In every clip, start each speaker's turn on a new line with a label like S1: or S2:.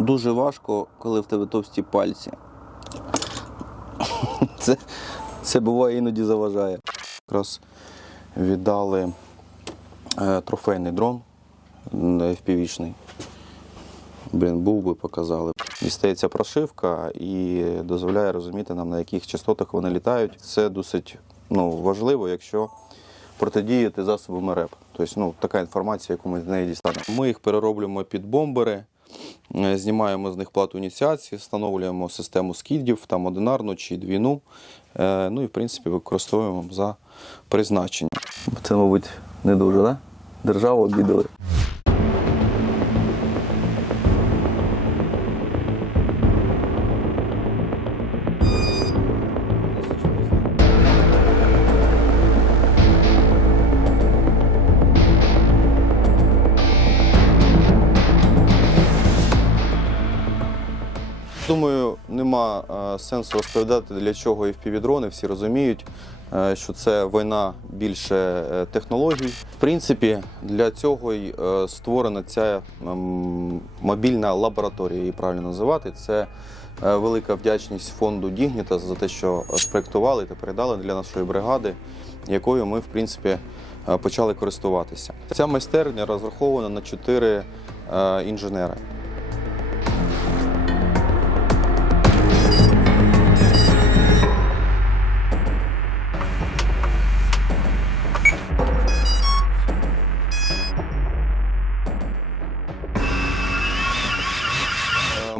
S1: Дуже важко, коли в тебе товсті пальці. Це, це буває іноді заважає. Якраз віддали е, трофейний дрон FPV-шний. Блін, був би показали. Дістається прошивка і дозволяє розуміти нам, на яких частотах вони літають. Це досить ну, важливо, якщо протидіяти засобами РЕП. Тобто ну, така інформація, яку ми з неї дістанемо. Ми їх перероблюємо під бомбери, знімаємо з них плату ініціації, встановлюємо систему скідів, там одинарну чи двійну. Е, Ну і в принципі використовуємо за призначення. Це, мабуть, не дуже? Да? Державу обідали. Нема е, сенсу розповідати, для чого FPV-дрони. Всі розуміють, е, що це війна більше е, технологій. В принципі, для цього й створена ця ем, мобільна лабораторія, її правильно називати. Це велика вдячність фонду Dignitas за те, що спроектували та передали для нашої бригади, якою ми, в принципі, почали користуватися. Ця майстерня розрахована на чотири інженери.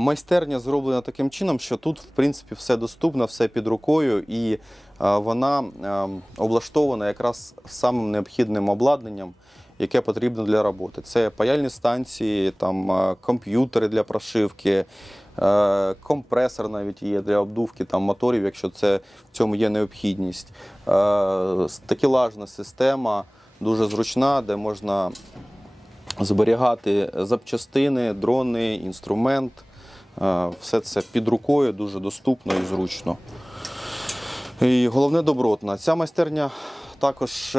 S1: Майстерня зроблена таким чином, що тут, в принципі, все доступно, все під рукою, і е, вона е, облаштована якраз самим необхідним обладнанням, яке потрібно для роботи. Це паяльні станції, там, е, комп'ютери для прошивки, компресор навіть є для обдувки там, моторів, якщо це в цьому є необхідність. Такелажна система дуже зручна, де можна зберігати запчастини, дрони, інструмент. Е, Все це під рукою, дуже доступно і зручно. І головне добротна. Ця майстерня також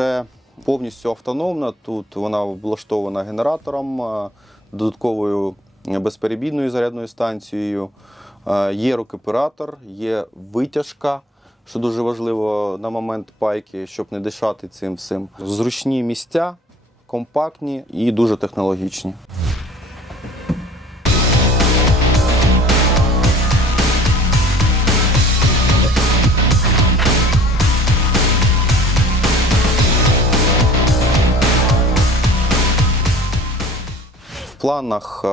S1: повністю автономна. Тут вона облаштована генератором, е, додатковою безперебійною зарядною станцією. Е, Є рукоператор, є витяжка, що дуже важливо на момент пайки, щоб не дишати цим всім. Зручні місця, компактні і дуже технологічні. Планах е,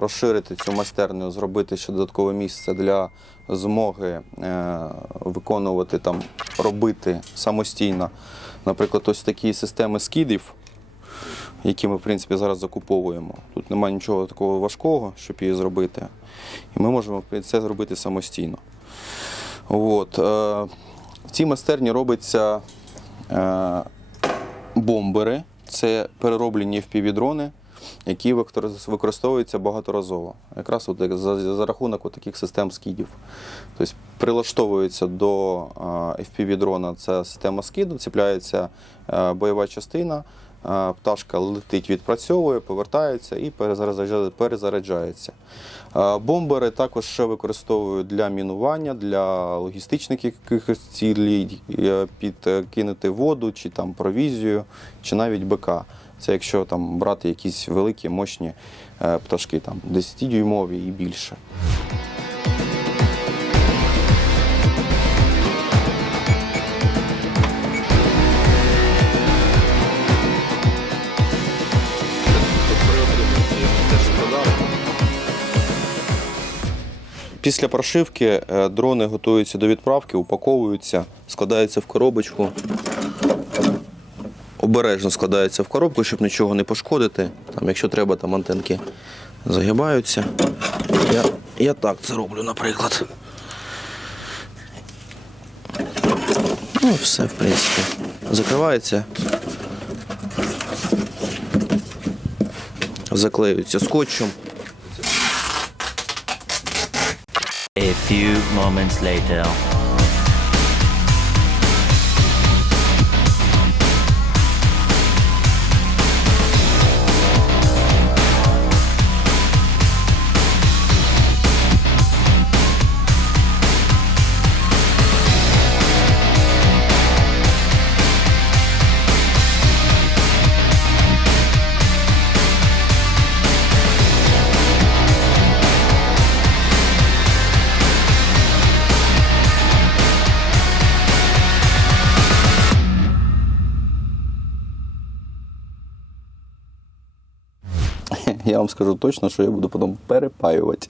S1: розширити цю майстерню, зробити ще додаткове місце для змоги е, виконувати там, робити самостійно, наприклад, ось такі системи скідів, які ми в принципі зараз закуповуємо. Тут немає нічого такого важкого, щоб її зробити. І ми можемо це зробити самостійно. От. е, В цій майстерні робиться бомбери, це перероблені FPV-дрони, які використовуються багаторазово. Якраз от за, за рахунок от таких систем скідів. Тобто прилаштовується до FPV-дрона ця система скиду, цепляється е, бойова частина, е, пташка летить, відпрацьовує, повертається і перезаряджається. Е, Бомбери також ще використовують для мінування, для логістичних якихось цілей, підкинути воду, чи там провізію, чи навіть БК. Це якщо там брати якісь великі мощні е, пташки, там 10-дюймові і більше. Після прошивки е, дрони готуються до відправки, упаковуються, складаються в коробочку. Обережно складаються в коробку, щоб нічого не пошкодити. Там, якщо треба, там антенки загибаються. Я, я так це роблю, наприклад. Ну, все, в принципі. Закривається. Заклеюється скотчем.
S2: A few moments later.
S1: Я вам скажу точно, що я буду потім перепаювати.